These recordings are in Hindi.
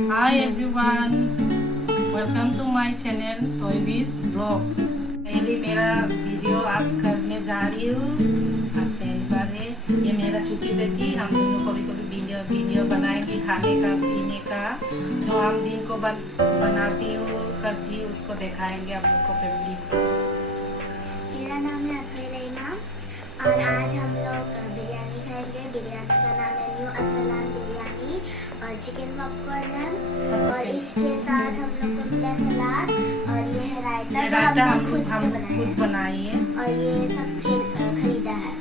Hi everyone, welcome to my channel Toybiz Vlog। पहली मेरा वीडियो आज करने जा रही हूँ। आज पहली बार है। ये मेरा छोटी बेटी, हम दोनों कभी कभी वीडियो बनाएंगे खाने का पीने का, जो हम दिन को बनाती हूँ करती हूँ उसको दिखाएंगे आप लोग को फैमिली। मेरा नाम है अथुल इमाम और आज हम लोग बिरयानी खाएंगे। बिरयानी का नाम है न्यू असलाम बिरयानी और चिकन पॉपकॉर्न है और इसके साथ हम लोग को मिला सलाद और ये है रायता जो हम खुद बनाई है और ये सब खरीदा है।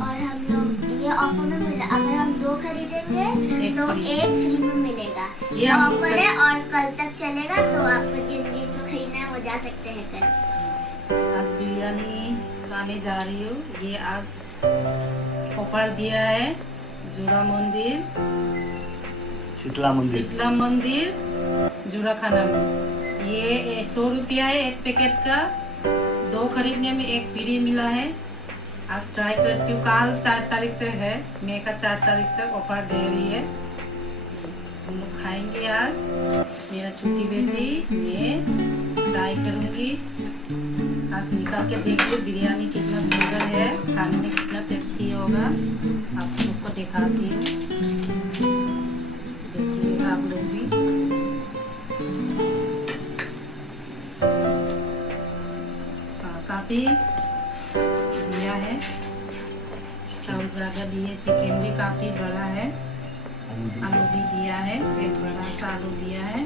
और हम लोग ये ऑफर में मिला, अगर हम 2 खरीदेंगे तो 1 फ्री में मिलेगा। ये ऑफर है और कल तक चलेगा, तो आपको जिनको खरीदना है वो जा सकते हैं कल। आज बिरयानी खाने जा रही हूँ। ये आज ऑफर दिया है जुड़ा मंदिर, शीतला मंदिर जुड़ा खाना में। ये 100 रुपया है एक पैकेट का, 2 खरीदने में 1 फ्री मिला है। आज ट्राई करती हूँ। कल 4 तारीख तक है, मई का 4 तारीख तक ऑफर दे रही है। हम लोग खाएंगे आज। मेरा छोटी बेटी ये ट्राई करूँगी। आज निकाल के देखिए बिरयानी कितना सुंदर है, खाने में कितना टेस्टी होगा। आप सबको दिखाती हूँ, देखिए आप लोग भी। काफ़ी दिया है, चावल ज़्यादा दिए, चिकन भी काफ़ी बड़ा है, आलू भी दिया है, एक बड़ा सा आलू दिया है।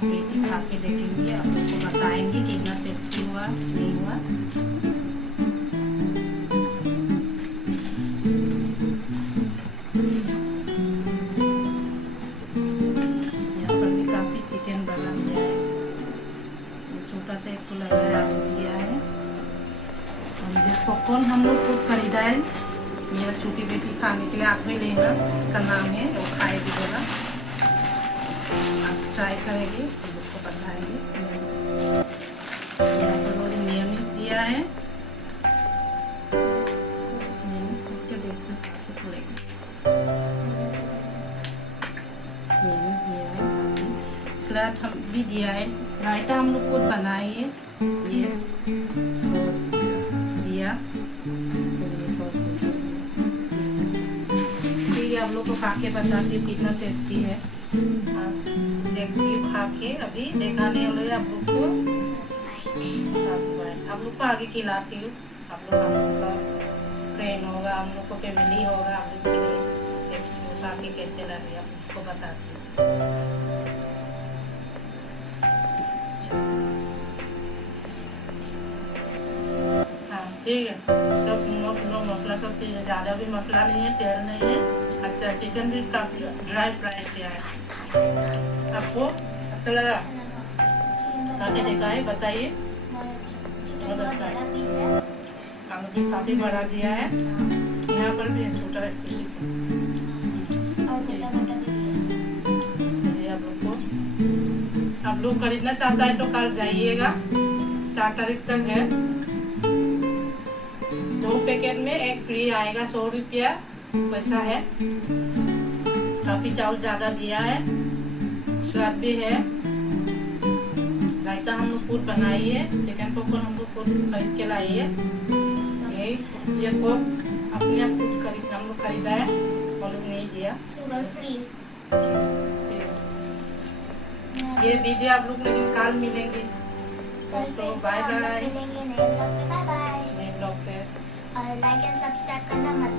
बेटी खा के देखेंगे, आप लोग को बताएंगे कितना टेस्टी हुआ नहीं हुआ। यहाँ पर भी काफी चिकन बना दिया है, छोटा सा एक लग रहा है आलू दिया है। और ये पॉपकॉर्न हम लोग खुद खरीदा है, मेरा छोटी बेटी खाने के लिए हाथ में लेना, इसका नाम है, वो खाएगी बोला। ट्राई करेंगे तो उसको बताएंगे। यहाँ पर वो मेयोनीज दिया है, मेयोनीज खोल के देखते हैं कैसे खुलेगा। मेयोनीज दिया है, सलाद हम भी दिया है, रायता हम लोग खुद बनाए हैं। ये सॉस दिया, इसके लिए सॉस ठीक है। आप लोग को खा के बताती हूँ कितना टेस्टी है। देखती हूँ खा के, अभी दिखाने वाले आप लोग को। आप लोग को आगे खिलाती हूँ। आप लोग हम लोग का फ्रेंड होगा, हम लोग को फैमिली होगा, आप लोग के लिए देखती हूँ खा के कैसे लगे, आप लोग को बताती हूँ। हाँ ठीक है, सब मसाला सब चीज़, ज़्यादा भी मसाला नहीं है, तेल नहीं है। अच्छा, चिकन भी काफ़ी ड्राई फ्राई किया है। आपको अच्छा लगा? खाके देखा है, बताइए। बहुत अच्छा है, आलू भी काफ़ी बड़ा दिया है, यहाँ पर भी छोटा है किसी को। आप लोग खरीदना चाहता है तो कल जाइएगा, 4 तारीख तक है। 2 पैकेट में 1 फ्री आएगा, 100 रुपया पैसा है। काफ़ी चावल ज़्यादा दिया है, सलाद भी है, रायता हम लोग खुद बनाई है, चिकन पॉपकॉर्न हम लोग खुद खरीद के लाई है। ये को अपने आप कुछ खरीद हम लोग खरीदा है, और लोग नहीं दिया, शुगर फ्री। ये वीडियो आप लोग लेकिन कल मिलेंगे दोस्तों। बाय बाय, मिलेंगे नए ब्लॉग पे। बाय बाय, नए ब्लॉग पे। और लाइक एंड सब्सक्राइब करना मत